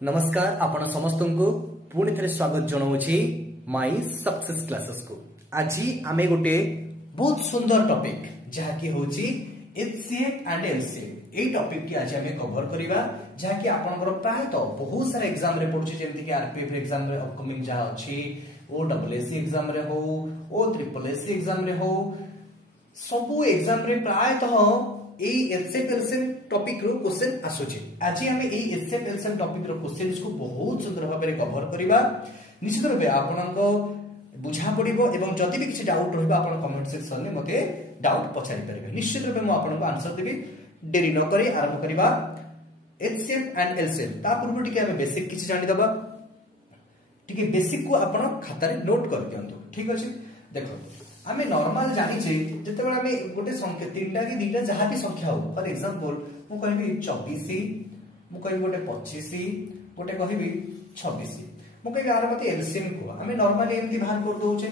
नमस्कार आपण समस्त को पुणी थे स्वागत जनाऊँगी माई सक्सेस क्लासेस को। आज आमे गोटे बहुत सुंदर टॉपिक जहाँकि होची HCF and LCF A topic की आज आमे कवर करिबा जहाँकि आपनकर प्राय तो बहुत सारा एग्जाम रे पड़ुची जेमति कि आरपीएफ एग्जाम रे अपकमिंग जहाँ अच्छी ओडब्ल्यूएससी एग्जाम रे हो ओ ट्रिपलएससी एग्जाम रे हो सबु एग्जाम रे प्राय तो एचसीएफ एलसीएफ टॉपिक रो क्वेश्चन आसुची। आज आमे एचसीएफ एलसीएफ टॉपिक रो क्वेश्चंस को बहुत सुंदर भाव में कवर करिबा। निश्चित रूपे आपनको बुझा पड़िबो एवं जदि भी किसी डाउट रहबा आपण कमेंट सेक्शन में मते डाउट पछारि परिबे। निश्चित रूपे मो आपनको आंसर देबी। देरी न करी आरंभ करिबा एचसीएफ एंड एलसीएफ। ता पूर्व टिके आमे बेसिक किछि जानि दबा। टिके बेसिक को आपण खाता रे नोट कर दियंतु। ठीक अछि। देखो आमे नॉर्मल जानि छै जते बेला आमे गोटे संख्या तीनटा कि दुईटा जहा भी संख्या हो फॉर एग्जांपल मु कहबी 24 मु कहबी गोटे 25 गोटे कहबी 26 मु कहबी आर मते एलसीएम को आमे नॉर्मली एमती बाहर कर दोचे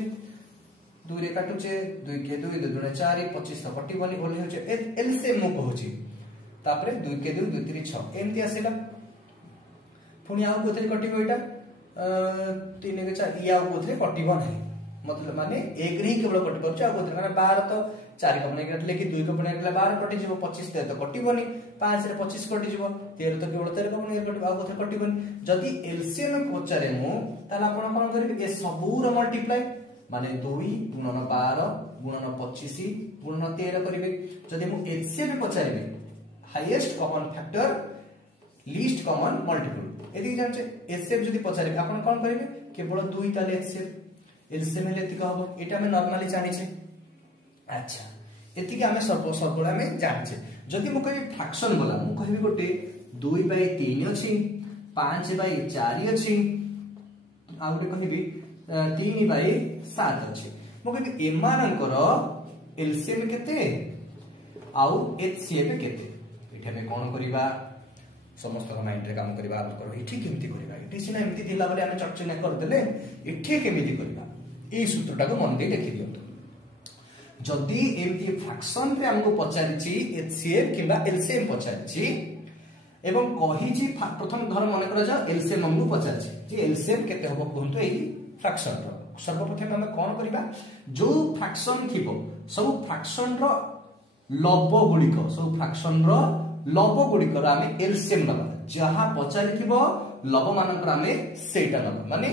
2 रे काटुचे 2 के 2 2 गुणे 4 25 तो कटिबनी बोली होचे एलसीएम मु कहूची तापरे 2 के 2 2 3 6 एमती आसेला पुनी आउ कोथरे कटिबो एटा 3 के 4 या कोथरे कटिबो नाही मतलब माने एक रे केवल कटि परछ आ कोथरे माने 12 तो 4 को बने करले कि 2 को बने करले 12 कटि जीवो 25 ते तो कटिबोनी 5 रे 25 कटि जीवो 13 तो केवल 13 को बने कटि आ कोथरे कटिबोनी जदी एलसीएम पचारे मु ताला आपण कोन करिबे ए सबू रो मल्टीप्लाई माने 2 गुणन 12 गुणन 25 गुणन 13 करिबे। जदी मु एचसीएफ पचारिबे highest common factor least common multiple एदी जानचे एचसीएफ जदी पचारिबे आपण कोन करिबे केवल 2 ताले एचसीएफ एलसीएम हेले एतिक हबो एटा हम नॉर्मली जानि छै। अच्छा एतिक हमें सर्वोला में जानि छै। जदी मु कहबी फ्रैक्शन बोला मु कहबी गोटे 2/3 अछि 5/4 अछि आ गोटे कहबी 3/7 अछि मु कहबी एमानकर एलसीएम केते आउ एचसीएफ केते एठा में कोन करिबा समस्त माइंड रे काम करिबा करो एठी केमिति करिबा एठी सिना एमिति दिला बले हम चर्चा न कर देले एठी केमिति करिबा ए सूत्रटा को मन दे देखि दियंतु। जदी एमिति फ्रैक्शन रे हमको पचारिछि एचसीएफ किबा एलसीएम पचारिछि एवं कहि जी प्रथम धर मन कर जा एलसीएम हमको पचारिछि जे एलसीएम केते हबो कहंतु एई फ्रैक्शन रो सर्वप्रथम हम कोन करिबा जो फ्रैक्शन थिबो सब फ्रैक्शन रो लब गुडिको सब फ्रैक्शन रो लब गुडिको आमे एलसीएम नबा जहा पचारिथिबो लब मानकर आमे सेटा नबा माने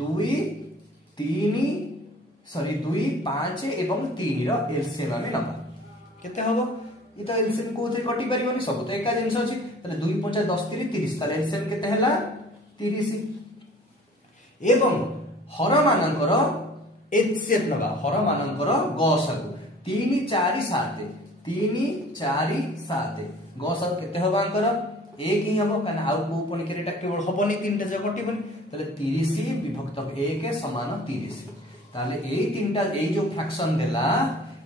2 5 एवं 3 रो एलसीएम आमे नबा केते हबो इ तो एलसीएम को जे कटि परिबोनी सब तो एका जिंस अछि तले 2 5 10 3 30 तले एलसीएम केते हला 30 एवं हर मानकर एचसीएफ नबा हर मानकर गसागु 3 4 7 3 4 7 गसागु केते हबा अंकर एक ही हबो काना आउ को पणी केटा केवल हबोनी तीनटा जे कटिबोनी तले 30 विभक्त 1 समान 30 ताले ए तीनटा ए जो फ्रैक्शन देला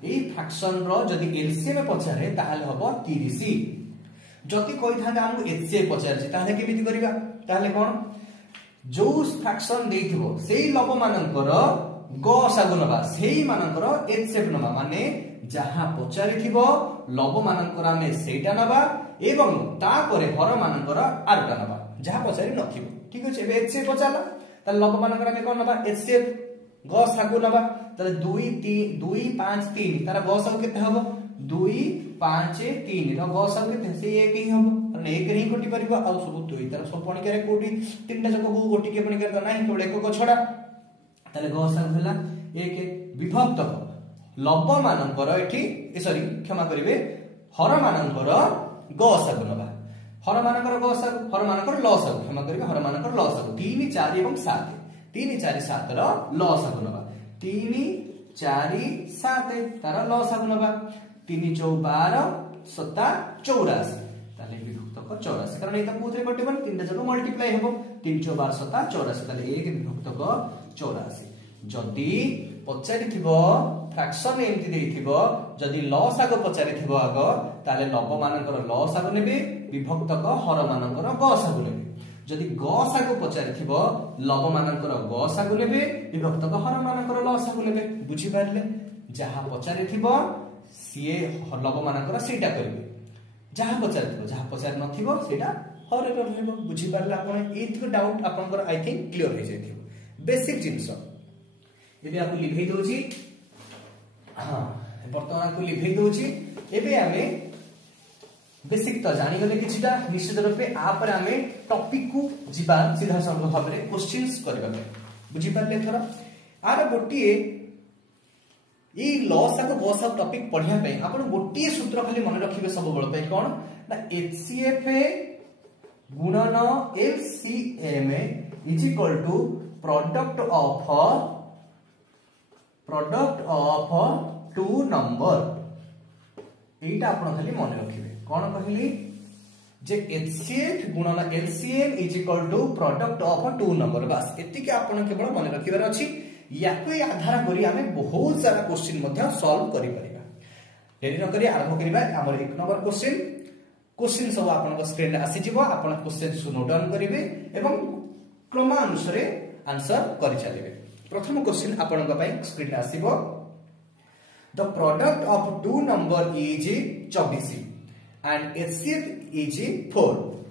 ए फ्रैक्शन रो जदी एलसीएम पचारे ताले हबो 30 जति कोइ थांदा हमको एचसीएफ पचारे ताले केमिति करिबा ताले कोन जो फ्रैक्शन देइथिबो सेही लब मानकर गसागु नबा सेही मानकर एचसीएफ नबा माने जहां पचारिथिबो लब मानकर आमे सेटा नबा एवं तापरे हर मानकर आरटा नबा जहां पचारि नथिबो। ठीक अछि एबे एचसीएफ पचाला त लब मानकर आमे कोन नबा एचसीएफ गसागु नबा त 2 5 3 तार गसागु केते हबो 2 5 3 रो गसागु केते से एक ही हबो कारण एक ही कोटि परिबो आ सब 2 तार सब पणी करे कोटि तीनटा जको को कोटि के पणी करे नाही केवल एक को छडा ताले गसागु भेला एक विभक्त लब मानकर एठी सॉरी क्षमा करिवे हर मानकर गसागु नबा हर मानकर गसागु हर मानकर लसागु क्षमा करिवे हर मानकर लसागु 3 4 एवं 7 3 4 7 रो लसागु नबा 3 4 7 तार लसागु नबा 3 4 12 7 84 ताले विभक्त 84 कारण एता कोथरे कटिबन तीनटा जको मल्टीप्लाई हेबो 3 4 12 7 84 ताले 1 विभक्त 84 जदी पचारिथिबो फ्रैक्शन एमति देइथिबो जदी लसागु पचारिथिबो आगो ताले लब मानकर लसागु नेबे विभक्तक हर मानकर गसागु नेबे जदी गसागु पचारिथिबो लब मानकर गसागु नेबे विभक्तक हर मानकर लसागु नेबे बुझि पारले जहा पचारिथिबो सीए लब मानकर सेटा करिवे जहा पचारिथिबो जहा पचारि नथिबो सेटा हर एरर रहइबो बुझी पारला आपण एथि डाउट आपनकर आई थिंक क्लियर हो जाइथिबो बेसिक जिंस एबे आपन लिखै दोची हां वर्तमान को लिखै दोची एबे हमें बेसिक तो जानी गले किछटा निश्चित रूपे आ पर हमें टॉपिक को जीवा सीधा संभव भाव रे क्वेश्चंस करबा बुझी पारले थरा आर गोटिए ई लॉस को बॉस ऑफ टॉपिक पढिया पे आपण गोटिए सूत्र खाली मन रखिबे सब बळ पे कोन ना HCF गुणन LCM is equal to product of two number एटा आपण खाली मन रखिबे कोन कहली जे HCF गुणन LCM is equal to product of two number बस एति के आपण केवल मन रखिबार अछि याको आधार करी हमें बहुत सारा क्वेश्चन मध्ये सॉल्व करि परिबा देरी न करी आरंभ करिबा हमर 1 नंबर क्वेश्चन सब आपन स्क्रीन रे आसी जिवो आपन क्वेश्चन सु नोट डाउन करिवे एवं क्रमानुसार आंसर करि चलिबे प्रथम क्वेश्चन आपन को पई स्क्रीन रे आसीबो the product of two number is 24 and HCF is 4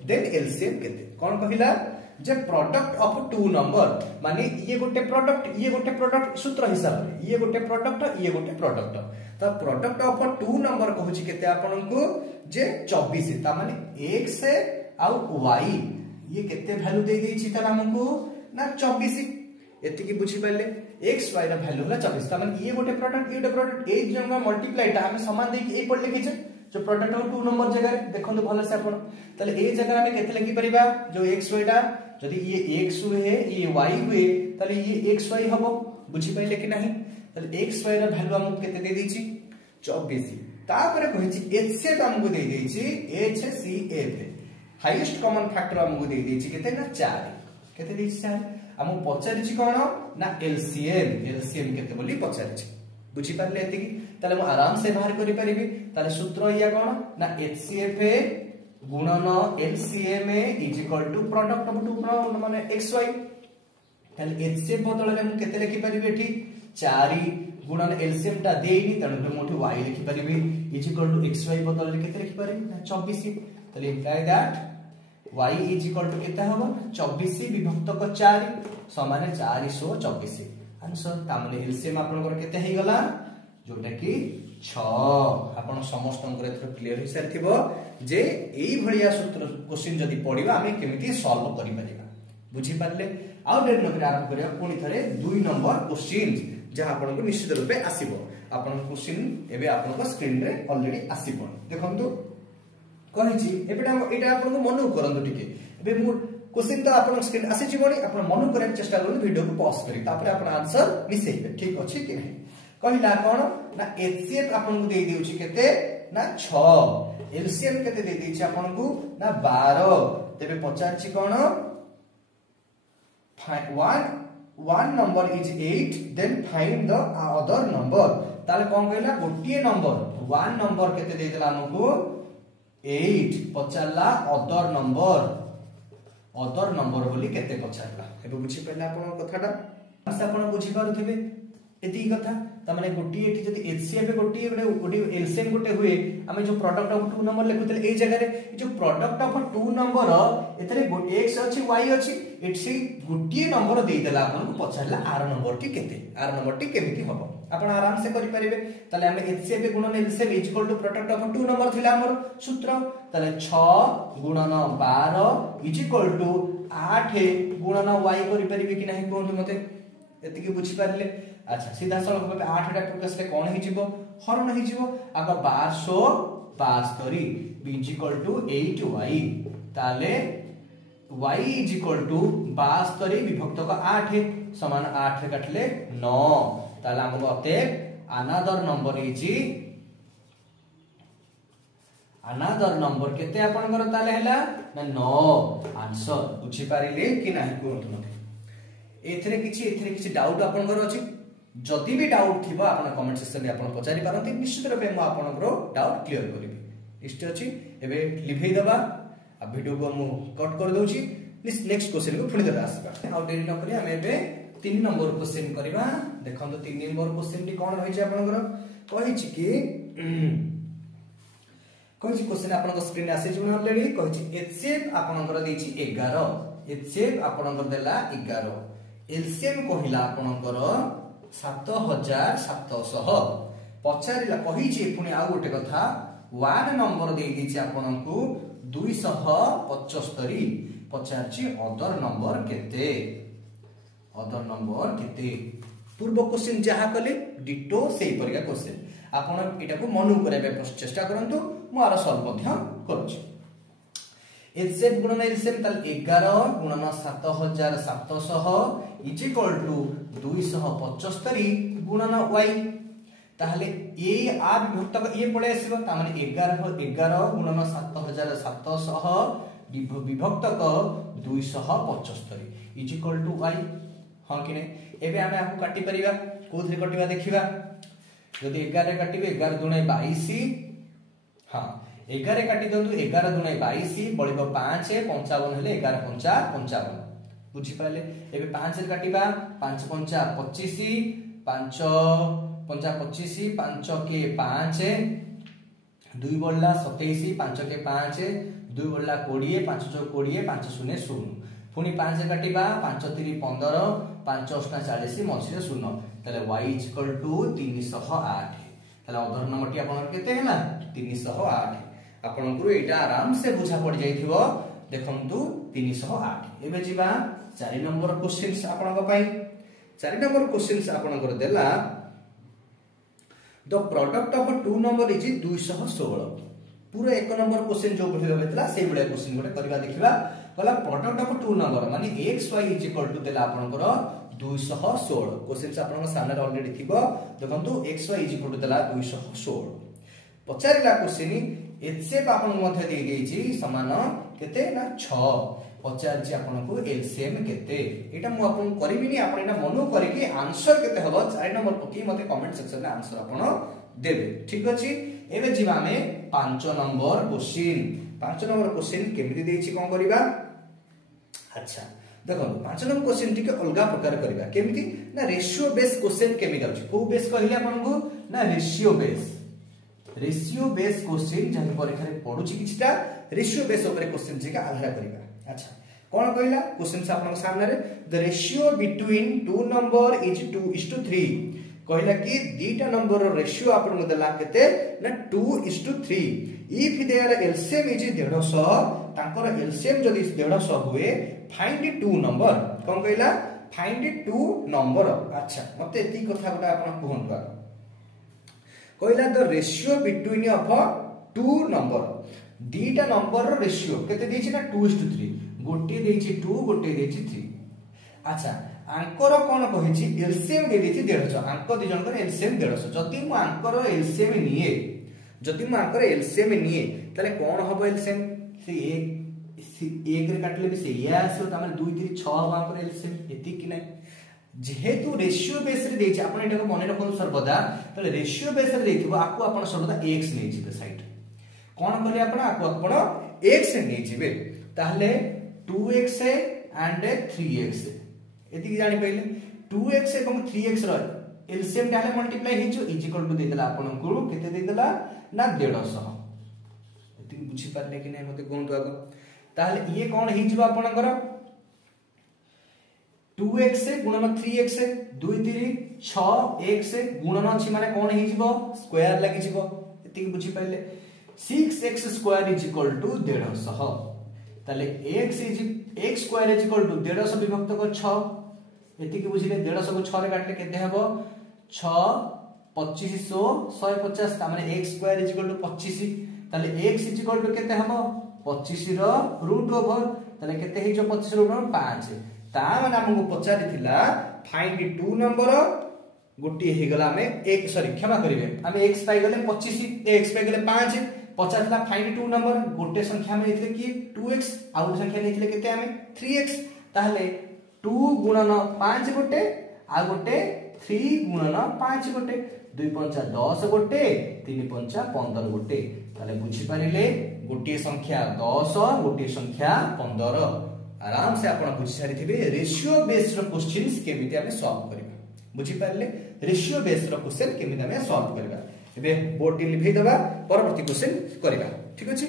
then LCM केते कोन कहिला जे प्रोडक्ट ऑफ टू नंबर माने ये गोटे प्रोडक्ट सूत्र हिसाब रे ये गोटे प्रोडक्ट त प्रोडक्ट ऑफ टू नंबर कहूची केते आपन को जे 24 ता माने x आउ y ये केते वैल्यू दे देछि त हमको ना 24 एति की बुझी पाले x y रा वैल्यू होला 24 ता माने ये गोटे प्रोडक्ट ए जंगा मल्टीप्लाई ता हम समान दे के ए पढ़ लिखि छै जो प्रोडक्ट ऑफ टू नंबर जगह देखंतु भलो से आपण तले ए जगह में केते लिखि परिबा जो x y टा यदि ये x हुए ये y हुए तले ये x y हबो बुझी पाइले कि नहीं तले x y रा वैल्यू हम केते दे देछि 24 तापर कहिछि HCF हमको दे देछि HCF हाईएस्ट कॉमन फैक्टर हमको दे देछि केते ना 4 केते देछि 4 हम पचारिछि कोन ना LCM केते बोली पचारिछि बुझी पारले एति ताले हम आराम से बाहर करि परिबी ताले सूत्र या कोन ना HCF गुणन LCM is equal to product of two माने xy ताले HCF बदल रे हम केते लिखि परिबे एठी 4 गुणन LCM ता देइनी तने मोठी y लिखि परिबे इज इक्वल टू xy बदल रे केते लिखि परिबे 24 ताले imply that y is equal to केते हबो 24 विभक्त को 4 समान 424 आंसर ता माने LCM आपन कर केते हे गला जोटा कि 6 आपन समस्त अंकर क्लियर हो सारथिबो जे एई भलिया सूत्र क्वेश्चन जदी पढिबा हमें केमिति सॉल्व करि परिबा बुझी पारले आ डेट नंबर आरंभ करिया पुनी थरे 2 नंबर क्वेश्चन जहा आपन को निश्चित रूपे आसीबो आपन क्वेश्चन एबे आपन को स्क्रीन रे ऑलरेडी आसीबो देखंतु कहिछि एटा आपन को मनु करंतु टिके एबे मु क्वेश्चन तो आपन स्क्रीन आसी जिवनी आपन मनु करे चेष्टा करू वीडियो को पॉज करी तापर आपन आंसर मिसेइबे ठीक अछि कि नहीं कहिला कोन ना HCF आपन को दे देउछि केते ना 6 LCM केते दे देछि आपन को ना 12 तेबे पचारछि कोन one number is 8 then find the other number ताले कोन कहला गोटिए नंबर 1 नंबर केते दे देला हमको 8 पचारला अदर नंबर बोली केते पचारला एबे बुझी पइला आपन कथाटा आसा आपन बुझी पारुथिबे एती कथा त माने गोटी एठी जदी HCF गोटी LCM गोटे हुए हमें जो प्रोडक्ट ऑफ टू नंबर लिखुतले ए जगह रे जो प्रोडक्ट ऑफ टू नंबर एतरे x अछि y अछि एठी गोटी नंबर दे देला आपन को पछारला आर नंबर टी केते आर नंबर टी केमिति हबो आपण आराम से करि परिबे तले हमें HCF गुणन LCM is equal to product of two number थिला हमर सूत्र तले 6 गुणन 12 इज इक्वल टू 8 गुणन y करि परिबे कि नाही कोन मते एति के बुझी पारले अच्छा सीधा सळख भाबे 8 टा प्रकाश रे कोन हि जिवो हरण हि जिवो आगा 1272 b is equal to 8y ताले y इज इक्वल टू 72 विभक्त का 8 समान 8 रे काटले 9 ताले हमको अते अनदर नंबर केते आपन कर ताले हैला ना 9 आंसर बुझी पारिले कि नाही कोन मते एथरे किछि डाउट आपन कर अछि जदि भी डाउट थिबो आपन कमेंट सेक्शन रे आपन पचारि पारंती निश्चित रूपे म आपन को डाउट क्लियर करिबी इष्ट अछि एबे लिभेइ दबा आ वीडियो को मु कट कर दोछि नेक्स्ट क्वेश्चन को पुनी देबा आसीबा आ देरी न करी हम एबे 3 नंबर क्वेश्चन करबा देखंतो 3 नंबर क्वेश्चन टी कोन होई छै आपन को कहि छि कि कहि क्वेश्चन आपन स्क्रीन आसी जु ऑलरेडी कहि एचसीएफ आपनकर देछि 11 एचसीएफ आपनकर देला 11 एलसीएम कहिला आपनकर 7700 पचारिला कहिछि पुनी आ गोटे कथा 1 नंबर दे दिछि आपनकू 275 पचारछि अदर नंबर केते पूर्व क्वेश्चन जहा कले डिटो सेही परिका क्वेश्चन आपण एटा को मनु करबे चेष्टा करंतु मु आरो सॉल्व मध्य करूछि एचसीएफ गुणन एलसीएम तल 11 गुणन 7700 इज इक्वल टू 275 गुणन y ताहले ए आर विभक्त ये पळे आसीबो ता माने 11 गुणन 7700 विभक्तक 275 इज इक्वल टू y हां कि नै एबे हमें आपको काटी परिबा कोथि कटिबा देखिबा जदि 11 काटिबे 11 दुणे 22 हां 11 काटी दंतु 11 दुणे 22 बळिबो 5 55 हेले 11 5 55 बुझी पाले एबे 5 रे काटिबा 5 5 25 5 5 25 5 के 5 2 बळला 27 5 के 5 2 बळला 20 5 जो 20 5 शून्य 0 पुनी 5 काटिबा 5 3 15 5 8 40 मझिरे 0 तले y = 308 तले अदर नंबर टी आपन केते हैला 308 आपन गुरु एटा आराम से बुझा पड़ जाइथिबो देखंतु 308 एबे जिबा 4 नंबर क्वेश्चंस आपन को पाई 4 नंबर क्वेश्चंस आपन को देला the product of two number is 216 पूरा एक नंबर क्वेश्चन जो भली होतला से बडे क्वेश्चन गोटे करबा देखिबा कहला प्रोडक्ट ऑफ टू नंबर माने x y = देला आपनकर 216 क्वेश्चन आपन सामने ऑलरेडी थिबो देखंतु x y = देला 216 पचारिला क्वेश्चन एचसीएफ आपन मध्ये दे गेछि समान केते ना 6 पचार जी आपन को एलसीएम केते एटा मु आपन करबिनी आपन एटा मनु करके आंसर केते हबो 4 नंबर पकी मते कमेंट सेक्शन में आंसर आपन देबे ठीक अछि एबे जिबा में 5 नंबर क्वेश्चन केमिति देछि कोन करबा अच्छा देखो 5 नंबर क्वेश्चन टिके अलगा प्रकार करबा केमिति ना रेशियो बेस क्वेश्चन केमिति अछि को बेस कहले आपन को ना रेशियो बेस क्वेश्चन जहां परीक्षा रे पढुछि किछटा रेशियो बेस ऊपर क्वेश्चन जिका आधार करबा अच्छा कोन कहला क्वेश्चन आपन सामने रे the ratio between two number is 2:3 कहला कि दीटा नंबर रो रेशियो आपन को देला केते ना 2:3 इफ देयर एलसीएम इज 150 तांकर एलसीएम जदी 150 हुए फाइंड टू नंबर कोन कहला फाइंड टू नंबर अच्छा मते एती कथा गोटा आपन कहंतु कहला the ratio between of two number दीटा नंबर रो रेशियो केते देछि ना 2:3 गोटे देछि 2 गोटे देछि 3 अच्छा आंकर कोन कहिछि एलसीएम दे देछि 150 आंक दि जनकर एलसीएम 150 जति मु आंकर एलसीएम निए जति मु आंकर एलसीएम निए तले कोन हबो एलसीएम से 1 रे काटले भी से या आसो त माने 2 3 6 हबो आंकर एलसीएम एति कि नै जेहेतु रेशियो बेस रे देछि आपण एटा को मने रखन सर्वदा तले रेशियो बेस रे देखिबो आकु आपण सर्वदा x नै जिबे साइड कोन करी आपण आपण x नै जिबे ताहले 2x एंड 3x एति जानि पहिले 2x एवं 3x रो एलसीएम डाले मल्टीप्लाई हिजो इज इक्वल टू देतला आपण को केते देतला ना 150 एति बुझी पारले कि नै मते कोन आगो ताहले ये कोन हिजबो आपनकर 2x गुणन 3x 2 3 6x गुणन अछि माने कोन हिजबो स्क्वायर लागि जिवो एति बुझी पाइले 6x square is equal to 150 ताले x square is equal to 150 विभक्त को 6 एति कि बुझिले 150 को 6 रे काटले केते हबो 6 2500 150 ता माने x square is equal to 25 ताले x इज इक्वल टू केते हबो 25 रो रूट ओवर ताले केते हे जो 25 रो 5 ता माने हमको पचारि थिला फाइंड टू नंबर गोटी हे गला में एक सॉरी क्षमा करिवे हमें x पाई गले 25 x पाई गले 5 पचारला फाइंड टू नंबर गोटे संख्या में इतले कि 2x आ गोटे संख्या नेथिले केते हमें 3x ताहले 2 गुणन 5 गोटे आ गोटे 3 गुणन 5 गोटे 2 5 10 गोटे 3 5 15 गोटे ताले बुझी पारिले गोटे संख्या 10 गोटे संख्या 15 आराम से आपण बुझी सारी थिबे रेशियो बेस्ड क्वेश्चंस केमिति हमें सॉल्व करबा बुझी पारिले रेशियो बेस्ड क्वेश्चन केमिति हमें सॉल्व करबा एबे बोर्ड लिखै दबा परवर्ती क्वेश्चन करबा। ठीक अछि।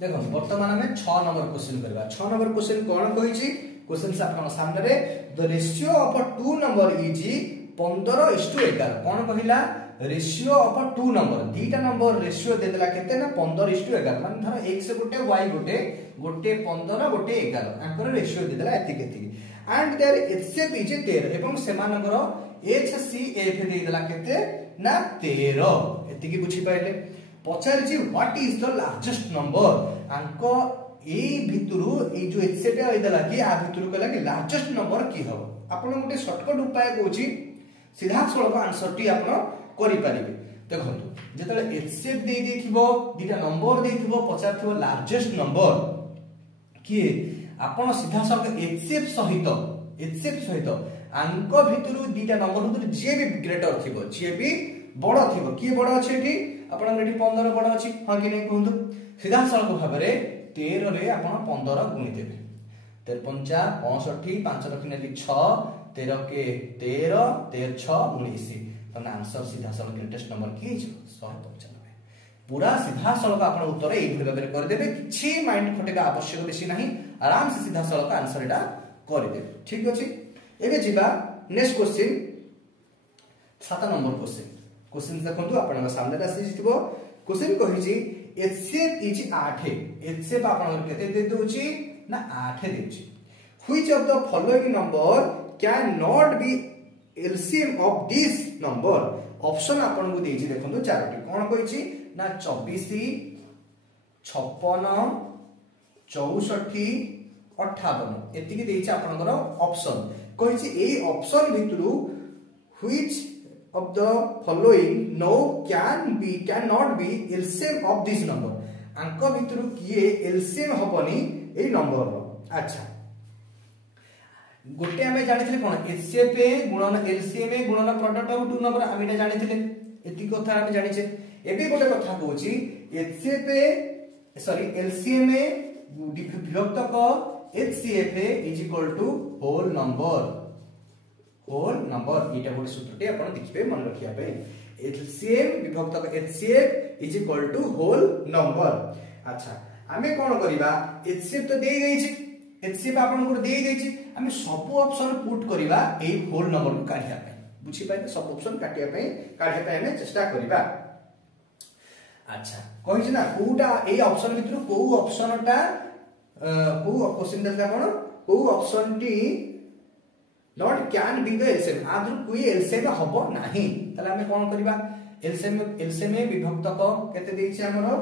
देखो वर्तमान में 6 नंबर क्वेश्चन करबा। 6 नंबर क्वेश्चन कोन कहि छी, क्वेश्चन से आपन सामने रे the ratio of 2 number is 15:11 कोन कहिला, रेशियो ऑफ 2 नंबर, दीटा नंबर रेशियो दे देला केते ना 15:11 माने धर x गोटे y गोटे 15 गोटे 11 आंकर रेशियो दे देला एति केति एंड देयर एचसीएफ इज 13 एवं सेमानकर एचसीएफ दे देला केते ना 13 एति की बुझी पाइले। पचार जी what is the largest number, आंको ए भितरु ए जो एचसीएफ आइ देला कि आ भितरु कहला कि लार्जेस्ट नंबर की हो। आपण गोटे शॉर्टकट उपाय कहूची, सीधा सळक आंसर टी आपण करि परिबे। देखंतु जेतले एचसीएफ दे देथिबो दीटा नंबर देथिबो पचारथिबो लार्जेस्ट नंबर कि आपण सीधा सळक एचसीएफ सहित आंको भितरु दीटा नंबर भितरु जे भी ग्रेटर थिबो जे भी बड़ थिबो कि बड़ अछि एठी आपण रेडी 15 बड़ अछि हां कि नै कहंतु। सीधा सळक भाबरे 13 रे आपण 15 गुणी देबे 13 5 65 5 रखने 6 13 के 13 13 6 19 तने आंसर सीधा सळक ग्रेटेस्ट नंबर की 195। पूरा सीधा सळक आपण उत्तर एई भली भाबरे कर देबे, किछि माइंड खटेका आवश्यक बेसी नाही, आराम से सीधा सळक आंसर एटा कर देबे। ठीक अछि। एबे जिबा नेक्स्ट क्वेश्चन 7 नंबर क्वेश्चन देखंतु आपन सामने आसी जितबो। क्वेश्चन कहि छी एचसीएफ इज 8, एचसीएफ आपन केते दे दोची ना 8 देउची। Which of the following number can not be LCM of this number, option आपन को देछि देखंतु चारोटी कोन कहि छी ना 24 56 64 58 एति की देछि आपनकर ऑप्शन कहि छी। एई ऑप्शन भितरु which of the following no can not be LCM of this number, अंक भितरु किए LCM हबनी एई नंबर रो। अच्छा गोटे हमें जानिथिले कोन HCF गुणन LCM गुणन प्रोडक्ट ऑफ 2 नंबर हम एटा जानिथिले, एति कथा हम जानिछे। एबे गोटे कथा कहूची HCF सॉरी LCM विभक्तक HCF is equal to whole number एटा गोटे सूत्रटे आपण देखिबे मन रखिया पे एलसीएम विभक्तक HCF is equal to whole number. अच्छा हमें कोन करिबा, एचसीएफ तो देई गई छी, एचसीएफ आपण को देई गई छी, हमें सब ऑप्शन पुट करिबा ए होल नंबर को काढिया पे, बुझी पाइले सब ऑप्शन काटिया पे काढिया पे हमें चेष्टा करिबा। अच्छा कहि छी ना कोटा ए ऑप्शन भितरु को ऑप्शनटा को क्वेश्चन देला कोन को option T not can be the LCM, आदर कोई एलसीएम हबो नाही, तले हमें कोन करबा एलसीएम विभक्तक केते देछि हमरो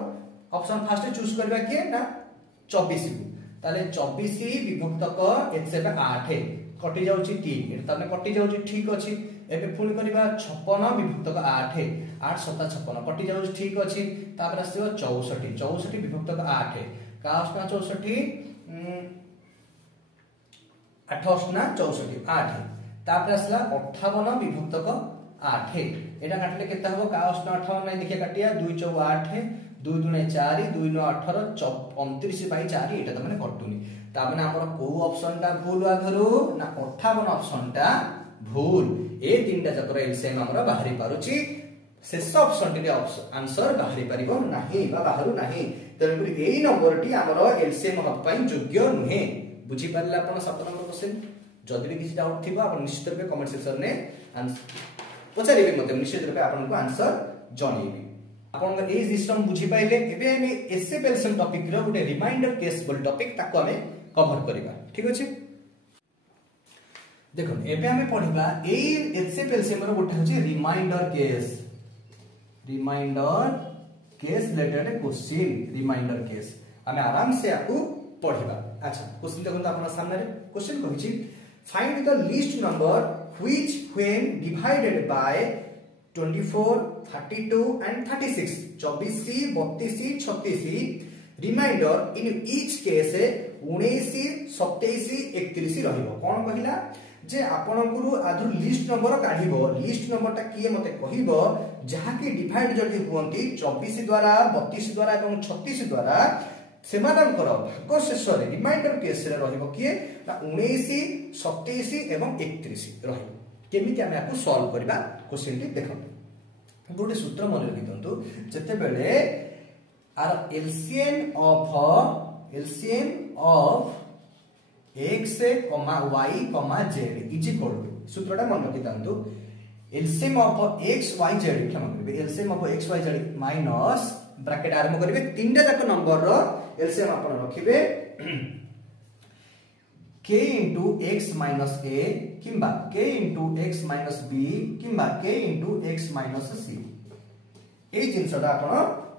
ऑप्शन फर्स्ट चूज करबा के ना 24 को, तले 24 विभक्तक एलसीएम 8 कटि जाउची 3 एटा तने कटि जाउची ठीक अछि। एबे पुनी करबा 56 विभक्तक 8 8 7 56 कटि जाउची ठीक अछि। तापर आसीबो 64 विभक्तक 8 कास्ना 64 28 ना 64 8 तापर असला 58 विभक्तक 8 एटा काटले केते हबो कास्ना 58 नै देखिया काटिया 2 4 8 2 2 4 2 9 18 29 बाई 4 एटा त माने कटुनी, ता माने हमर को ऑप्शनटा भूल आधरो ना 58 ऑप्शनटा भूल। ए तीनटा जकर एलसीएम हमर बाहरी पारुची, शेष ऑप्शन टी आंसर बाहरी परिबो नाही बा बाहरु नाही, तरपुरी एई नंबर टी हमर एलसीएम हब पई योग्य नहे। बुझी पारले आपण 7 नंबर क्वेश्चन। जदि भी किसी डाउट थिबो आपण निश्चित रूपे कमेंट सेक्शन ने पचारिबे, मते निश्चित रूपे आपण को आंसर जणैबे। आपण ए सिस्टम बुझी पाइले। एबे हम एचसीएफ एलसीएम टॉपिक रो गुटे रिमाइंडर केस बोल टॉपिक ताको हमें कवर करबा, ठीक अछि। देखो एबे हमें पढिबा ए एचसीएफ एलसीएम रो गुटे होची remainder case related question, remainder case हमें आराम से आकू पढिबा। अच्छा क्वेश्चन देखो आपन सामने रे क्वेश्चन कहिछि find the least number which when divided by 24 32 and 36 24 32 36 remainder in each case 19 27 31 रहिबो। कोन कहिला जे आपण गुरु आधु लिस्ट नंबर काढिबो, लिस्ट नंबरटा किए मते कहिबो जहा कि डिवाइड जदि होंती 24 द्वारा 32 द्वारा एवं 36 द्वारा सेमानकर भाग शेष रे रिमाइंडर केस रे रहिबो किए ना 19 27 एवं 31 रहिबो। केमिति हम याकू सॉल्व करबा क्वेश्चन टी देखो। गोटे सूत्र मन रखि दंतु जते बेले आर LCM of x, y, z is equal to सूत्रटा मन रखि दंतु LCM of x, y, z क्षमा करिवे LCM of x, y, z minus bracket आरंभ करिवे तीनटा जाक नंबर रो एलसीएम आपण रखिबे k into x minus a किंबा k into x minus b किंबा k into x minus c ए जिनसटा आपण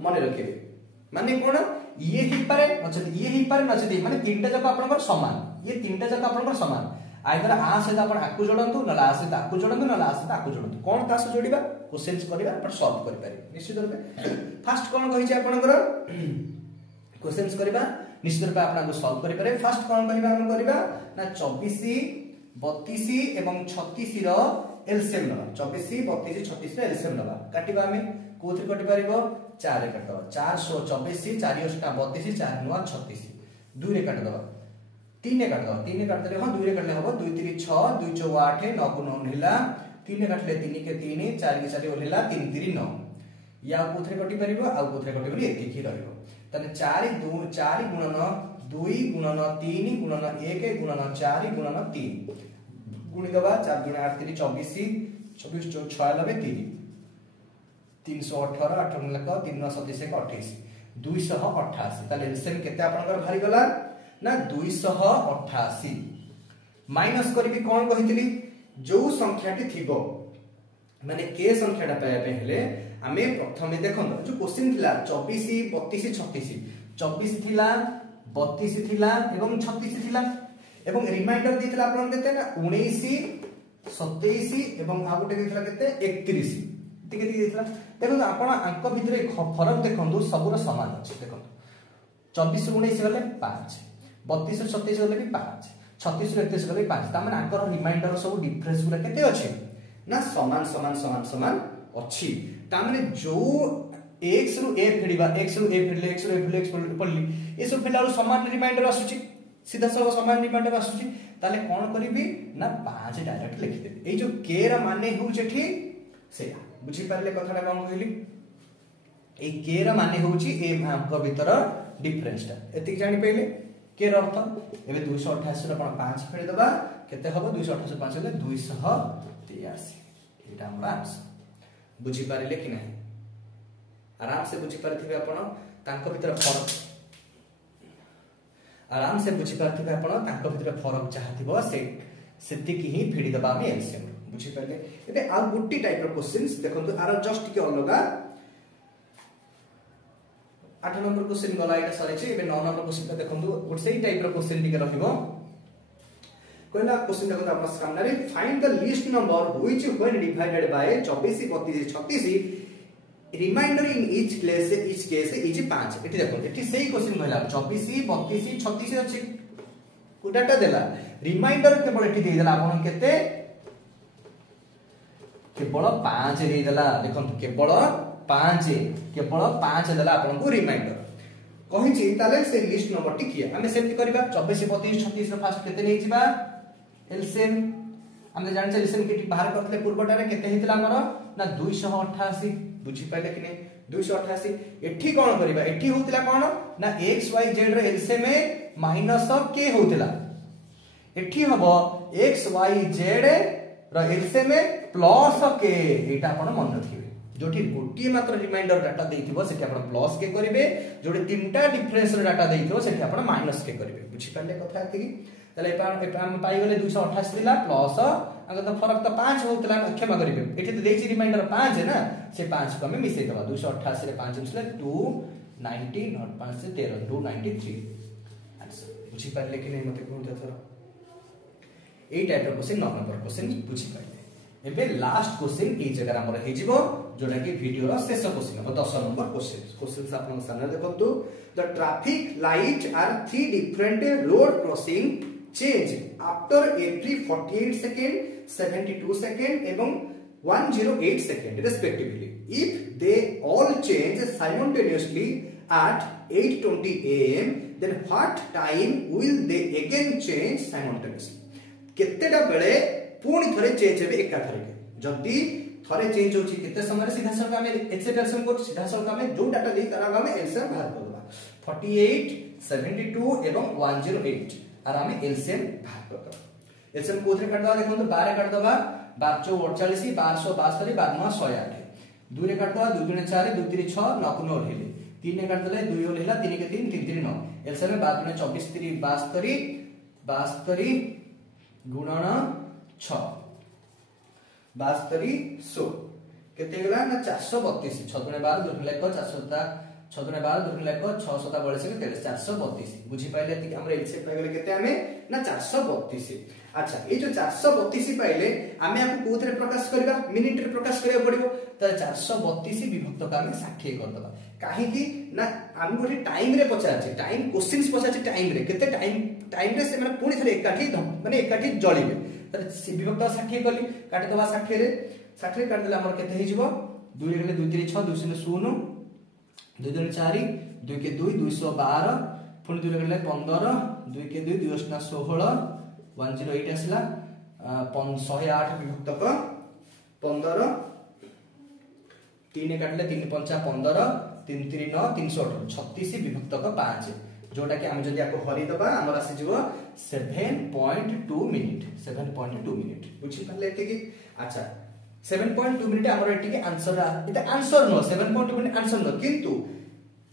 मन रखिबे माने कोन ये ही पारे नचते माने तीनटा जाक आपनकर समान ये तीनटा जाक आपनकर समान आइदर आ से आपण आकु जोडंतु न ला से आकु जोडंतु न ला से आकु जोडंतु कोन तास जोडीबा क्वेश्चंस करबा पर सॉल्व करि पारि निश्चित रूपे फर्स्ट कोन कहि छै आपनकर क्वेश्चंस करबा निश्चित रूपे आपन सॉल्व करि पारे फर्स्ट कोन करबा हम करबा ना 24 32 एवं 36 रो एलसीएम नबा 24 32 36 रो एलसीएम नबा काटिबा हमें कोथि कटि पारिबो 4 रे काटबा 424 4 8 32 4 9 36 2 रे काट दबा 3 रे काट दबा 3 रे काटले हां 2 रे काटले हबो 2 3 6 2 4 8 9 को 9 हिला 3 रे काटले 3 के 3 4 के 4 ओलेला 3 3 9 या कोथि कटि पारिबो आ कोथि कटि बली एति ही रहइबो तने 4 गुणन 2 गुणन 3 गुणन 1 गुणन 4 गुणन 3 गुणी दबा 4 गुण 8 3 24 24 96 3 318 8 लाख 3 27 28 288 ताले एलसीएम केते आपनकर भारी गला ना 288 माइनस करबी कोन कहितली जो संख्याटी थिबो माने के संख्याटा पाया पे हेले आमे प्रथमे देखन जो क्वेश्चन थिला 24 32 36 24 थिला 32 थिला एवं 36 थिला एवं रिमाइंडर दिथिला आपन केते ना 19 27 एवं आ गोटे दिथिला केते 31 टिके दिथिला देखो आपण अंक भितरे फरक देखंदु सबुर समान अछि देखो 24 19 गले 5 32 37 गले भी 5 36 31 गले 5 ता माने अंकर रिमाइंडर सब डिफरेंस गुरा केते अछि ना समान समान समान समान अछि ता माने जो x रु a फेडिबा x रु a फेडले x रु a फेडले x पडली ए सब फेलाउ समान रिमाइंडर आसुची सीधा सब समान रिमाइंडर आसुची ताले कोन करिबी ना 5 डायरेक्ट लिखि देबी ए जो k रा माने हो जेठी से बुझी पारले कथाटा कोन कहली ए k रा माने होची ए अंक भीतर डिफरेंस ता एति जानि पहिले k रा अर्थ एबे 288 रा 5 फेडि दबा केते हबो 288 5 ले 283 एटा हमरा आंसर बुझी पारले कि नहीं आराम से बुझी पारथिबे आपण तांको भीतर फरक आराम से बुझी पारथिबे आपण तांको भीतर फरक चाहा थिबो सेति की ही फेडि दबा हम एलसीएम बुझी पारले एबे आ गुट्टी टाइप ऑफ क्वेश्चंस देखंतु आरो जस्ट के अलगा 8 नंबर क्वेश्चन गला एटा सरे छै एबे 9 नंबर क्वेश्चन देखंतु गुट सेही टाइप ऑफ क्वेश्चन टिके रखिबो कोइला क्वेश्चन देखंतु आपन सामने रे find the least number which when divided by 24 32 36 remainder in each case is 5 एटी देखो एटी सेही क्वेश्चन कहला 24 32 36 अछि कोडाटा देला रिमाइंडर केवल एटी दे देला आपन केते केवल 5 दे देला देखो केवल 5 देला आपन को रिमाइंडर कहि छी ताले से लिस्ट नंबर टी किया हमें सेट करबा 24 32 36 रो फास्ट केते नै जिबा एलसीएम हम जान छै एलसीएम केटी बाहर करथले पूर्वटा रे केते हितला हमर ना 288 बुझी पाइले कि नै 288 एठी कोन करबा एठी होतला कोन ना x y z रे एलसीएम माइनस k होतला एठी हबो x y z रो एलसीएम प्लस k एटा आपण मन रखिबे जोठी गोटी मात्र रिमाइंडर डाटा देइथिबो सेठी आपण प्लस के करिवे जोठी तीनटा डिफरेंस रे डाटा देइथिबो सेठी आपण माइनस के करिवे बुझी पाले कथा एति कि तले हम पाई गले 288 दिला प्लस अगर तो फरक तो 5 होतला क्षमा करिवे एठी तो देछि रिमाइंडर 5 है ना से 5 को हमें मिसै दबा 288 रे 5 मिसले 290 नॉट 5 से 13 293 आंसर बुझी पाले कि नै मते कोन थरा ए type of question 9 number question बुझी पाले एबे लास्ट क्वेश्चन ए जगह हमर हे जिवो जोटा कि वीडियो रा शेष क्वेश्चन अब 10 नंबर क्वेश्चन आपन सामने देखंतु the traffic light are 3 different road crossing change after every 48 second 72 second एवं 108 second respectively if they all change simultaneously at 8:20 am then what time will they again change simultaneously केतेटा बेले पुणी थरे change हेबे एका थरे जदी थरे चेंज होची केते समय सीधा सक हम एचसीएफ एलसीएम को सीधा सक हम जो डाटा दे तारा हम एलसीएम बाहर करबा 48 72 एवं 108 आर हम एलसीएम बाहर करबा एलसीएम कोथरे काट दबा देखो तो 12 काट दबा 12 48 1272 12 108 2 रे काट दबा 2 2 4 2 3 6 9 9 हेले 3 रे काट देले 2 होल हेला 3 के 3 3 3 9 एलसीएम 12 24 3 72 72 गुणन 6 72 100 केते गला ना 432 6 दुने 12 2 लेख 400 6 दुने 12 2 लेख 6 7 42 के 432 बुझी पाइले कि हमर एलसीएम पाइले केते हमें ना 432 अच्छा ये जो 432 पाइले हमें आपको कोथरे प्रकाश करबा मिनिट रे प्रकाश करिया पड़िबो त 432 विभक्त का हमें 60 कर दबा काहे कि ना हम गोटे टाइम रे पचाचे टाइम क्वेश्चंस पचाचे टाइम रे केते टाइम रे से माने पुनी थरे एकाठी माने एकाठी जळिबे त विभक्त 60 कली काटि दबा 60 रे काट देला हमर केते हि जिवो 2 रे गेले 2 3 6 2 0 2 2 4 2 के 2 212 पुनी 2 रे गेले 15 2 के 2 2 16 108 आसला 108 विभक्त 15 3 काटले 3 5 15 3 3 9 318 36 विभक्त 5 जोटा कि हम जदी आपको हरि दबा हमर आसी जिवो 7.2 मिनिट 7.2 मिनिट बुझी पले एते कि अच्छा 7.2 मिनिट हमर एटी के आंसर एटा आंसर नो 7.2 मिनिट आंसर नो किंतु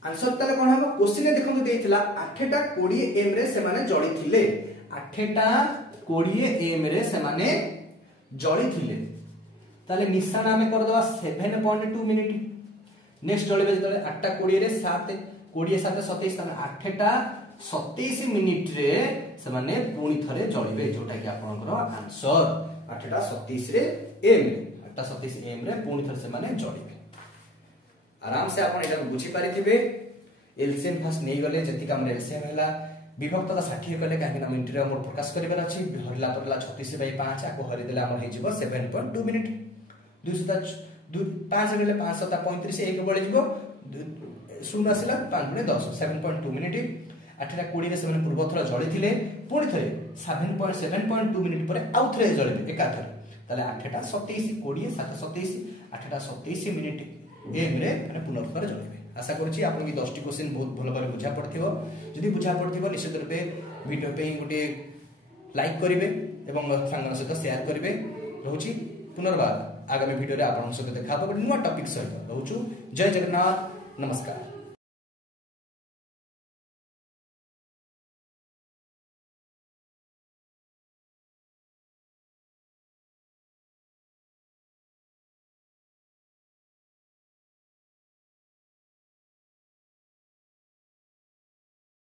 आंसर तले कोन हम क्वेश्चन ने देखंतु देइथिला 8टा 20 एम रे से माने जळी थिले 8टा 20 एम रे से माने जळी थिले ताले निशान हमें कर दवा 7.2 मिनिट नेक्स्ट जळिबे जतले 8टा 20 रे 7 20 7 27 ताने 8टा 27 मिनिट रे से माने पुनी थरे जळिबे जोटा कि आपनकर आंसर 8टा 27 रे एम 8टा 27 एम रे पुनी थरे से माने जळिबे आराम से आपण एटा बुझी पारिथिबे एलसीएम फास्ट नै गले जति काम एलसीएम हैला विभक्त का 60 कले काहे ना मिनिट रे हमर प्रकाश करबे अछि हरला परला 36 बाय 5 आको हरि देला हमर हे जिवो 7.2 मिनिट 5 रे 5 7 35 1 बळि जिवो 0 आसला 5 गुणे 10 7.2 मिनिट 8टा 20 रे से पूर्व थरा जळि थिले पुणी थरे 7.2 मिनिट परे आउ थरे जळिबे एका थरे ताले 8टा 27 20 7 27 8टा 27 मिनिट एम रे माने पुनर्कार जळिबे आशा करछि आपन की 10 टी क्वेश्चन बहुत भलो भाबे बुझा पड़थिबो जदि बुझा पड़थिबो निश्चित रूपे वीडियो पे गुटे लाइक करिवे एवं संगन सहित शेयर करिवे रहउछि पुनर्बार आगामी वीडियो रे आपन सहित देखा पाबो नुवा टॉपिक सहित रहउछु जय जगन्नाथ नमस्कार।